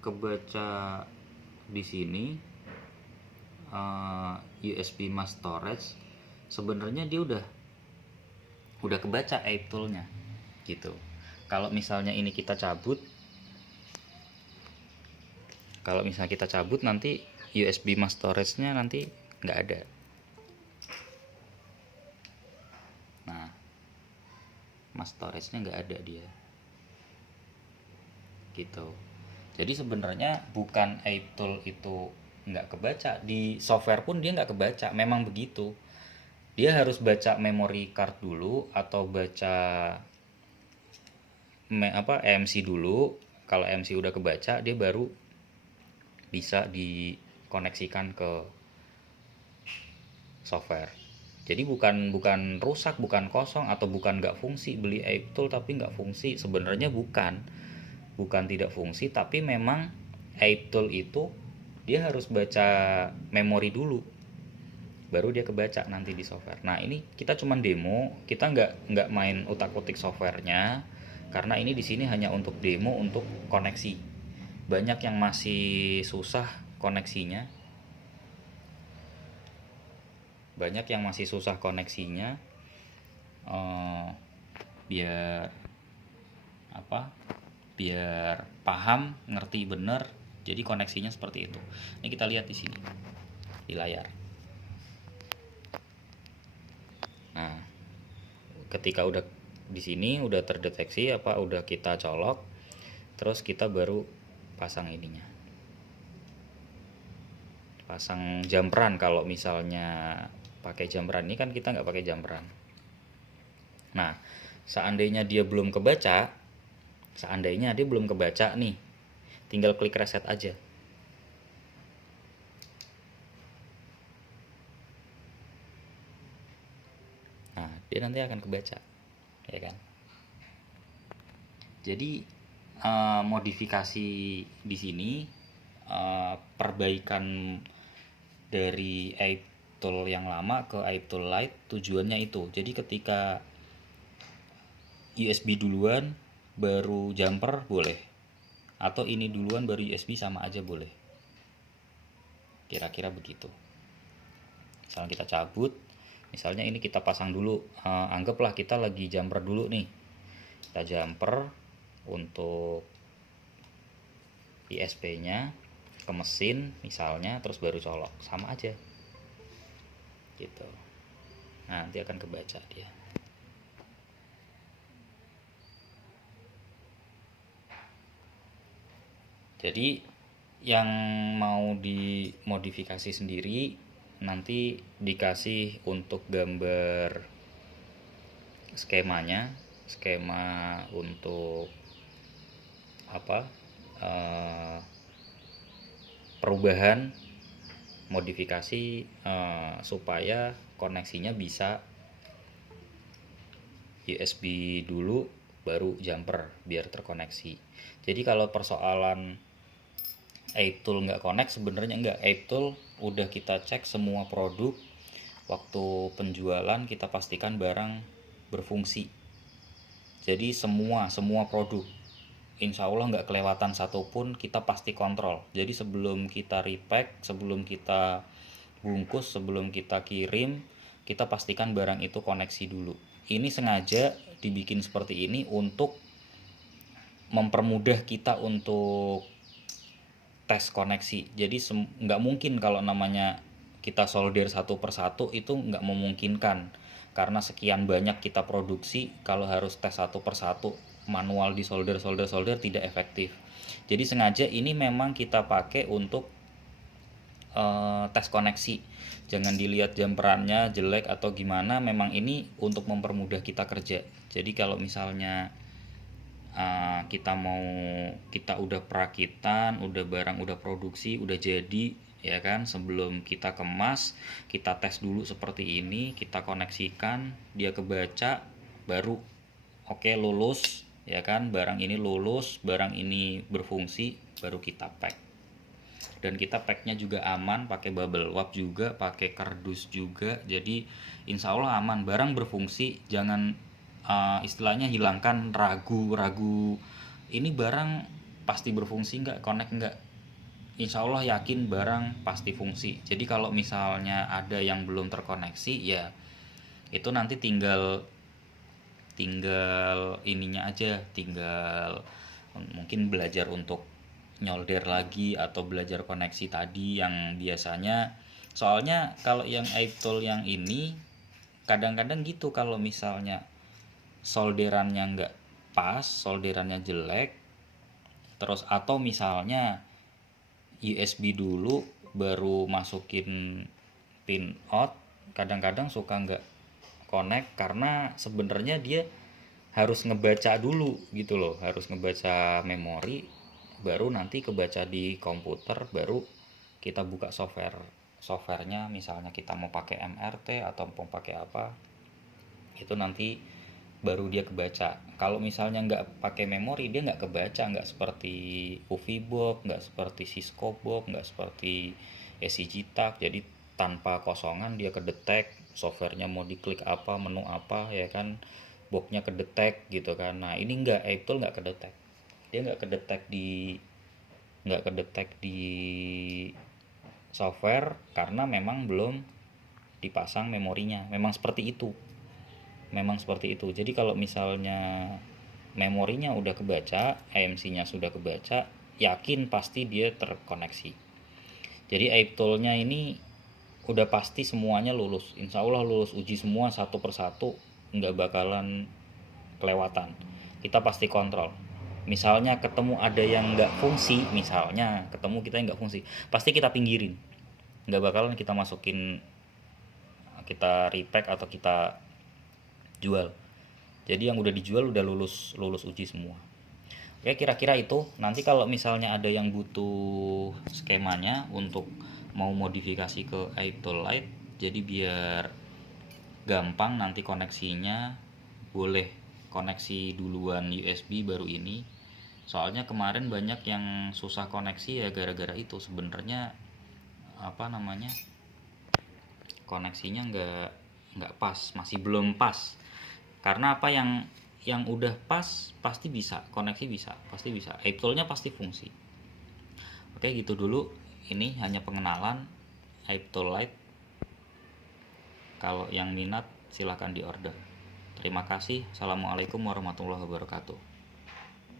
kebaca di sini USB mass storage, sebenarnya dia udah kebaca aib toolnya gitu. Kalau misalnya ini kita cabut, nanti USB mass storage-nya nanti nggak ada. Nah, mass storage-nya nggak ada dia gitu. Jadi sebenarnya bukan aib tool itu nggak kebaca, di software pun dia nggak kebaca, memang begitu. Dia harus baca memory card dulu atau baca EMC dulu. Kalau EMC udah kebaca, dia baru bisa dikoneksikan ke software. Jadi bukan rusak, bukan kosong, atau bukan nggak fungsi. Beli aib tool tapi nggak fungsi, sebenarnya bukan tidak fungsi, tapi memang aib tool itu dia harus baca memori dulu, baru dia kebaca nanti di software. Nah ini kita cuman demo, kita nggak main utak-utik softwarenya, karena ini di sini hanya untuk demo, untuk koneksi. Banyak yang masih susah koneksinya, biar biar paham, ngerti bener. Jadi koneksinya seperti itu. Ini kita lihat di sini di layar. Nah, ketika udah di sini udah terdeteksi udah kita colok, terus kita baru pasang ininya. Pasang jamperan. Kalau misalnya pakai jamperan, ini kan kita nggak pakai jamperan. Nah, seandainya dia belum kebaca nih, tinggal klik reset aja. Nah, dia nanti akan kebaca, ya kan? Jadi modifikasi di sini, perbaikan dari aib tool yang lama ke aib tool Lite, tujuannya itu. Jadi ketika USB duluan baru jumper boleh, atau ini duluan baru USB sama aja boleh, kira-kira begitu. Misalnya kita cabut, misalnya ini kita pasang dulu, anggaplah kita lagi jumper dulu nih, kita jumper untuk ISP nya ke mesin misalnya, terus baru colok, sama aja gitu. Nah, nanti akan kebaca dia. Jadi yang mau dimodifikasi sendiri nanti dikasih untuk gambar skemanya, skema untuk perubahan modifikasi, supaya koneksinya bisa USB dulu baru jumper biar terkoneksi. Jadi kalau persoalan aib tool nggak connect, sebenarnya nggak. Aib tool udah kita cek semua produk, waktu penjualan kita pastikan barang berfungsi. Jadi semua produk, insya Allah nggak kelewatan satupun, kita pasti kontrol. Jadi sebelum kita repack, sebelum kita bungkus, sebelum kita kirim, kita pastikan barang itu koneksi dulu. Ini sengaja dibikin seperti ini untuk mempermudah kita untuk tes koneksi. Jadi nggak mungkin kalau namanya kita solder satu persatu, itu nggak memungkinkan, karena sekian banyak kita produksi. Kalau harus tes satu persatu manual di solder tidak efektif. Jadi sengaja ini memang kita pakai untuk tes koneksi. Jangan dilihat jumperannya jelek atau gimana, memang ini untuk mempermudah kita kerja. Jadi kalau misalnya kita udah perakitan, udah barang udah produksi, udah jadi, ya kan, sebelum kita kemas, kita tes dulu seperti ini, kita koneksikan, dia kebaca, baru oke, lulus, ya kan, barang ini lulus, barang ini berfungsi, baru kita pack. Dan kita packnya juga aman, pakai bubble wrap juga, pakai kardus juga. Jadi insya Allah aman, barang berfungsi. Jangan istilahnya hilangkan ragu ini barang pasti berfungsi nggak, connect nggak. Insya Allah yakin barang pasti fungsi. Jadi kalau misalnya ada yang belum terkoneksi ya itu nanti tinggal tinggal ininya aja, tinggal mungkin belajar untuk nyolder lagi atau belajar koneksi tadi yang biasanya. Soalnya kalau yang iTool yang ini kadang-kadang gitu, kalau misalnya solderannya nggak pas, solderannya jelek, terus atau misalnya USB dulu baru masukin pin out, kadang-kadang suka nggak connect karena sebenarnya dia harus ngebaca dulu gitu loh, harus ngebaca memori baru nanti kebaca di komputer, baru kita buka softwarenya, misalnya kita mau pakai MRT atau mau pakai apa, itu nanti baru dia kebaca. Kalau misalnya nggak pakai memori dia nggak kebaca, nggak seperti UV-box, nggak seperti Cisco box, nggak seperti SCG tag, jadi tanpa kosongan dia kedetek, softwarenya mau diklik apa, menu apa ya kan, boxnya kedetek gitu kan. Nah ini nggak, Apple nggak kedetek, dia nggak kedetek di software karena memang belum dipasang memorinya, memang seperti itu. Jadi kalau misalnya memorinya udah kebaca, AMC-nya sudah kebaca, yakin pasti dia terkoneksi. Jadi iTool-nya ini udah pasti semuanya lulus, insya Allah lulus uji semua satu persatu, nggak bakalan kelewatan. Kita pasti kontrol. Misalnya ketemu ada yang nggak fungsi, misalnya ketemu kita yang nggak fungsi, pasti kita pinggirin, nggak bakalan kita masukin, kita repack atau kita jual. Jadi yang udah dijual udah lulus lulus uji semua. Oke, kira-kira itu. Nanti kalau misalnya ada yang butuh skemanya untuk mau modifikasi ke iTool Lite, jadi biar gampang nanti koneksinya, boleh koneksi duluan USB baru ini. Soalnya kemarin banyak yang susah koneksi ya gara-gara itu, sebenarnya apa namanya, koneksinya nggak pas, masih belum pas. Karena apa, yang udah pas pasti bisa koneksi, bisa pasti bisa, iTool-nya pasti fungsi. Oke, gitu dulu, ini hanya pengenalan iTool Lite. Kalau yang minat silahkan diorder. Terima kasih. Assalamualaikum warahmatullahi wabarakatuh.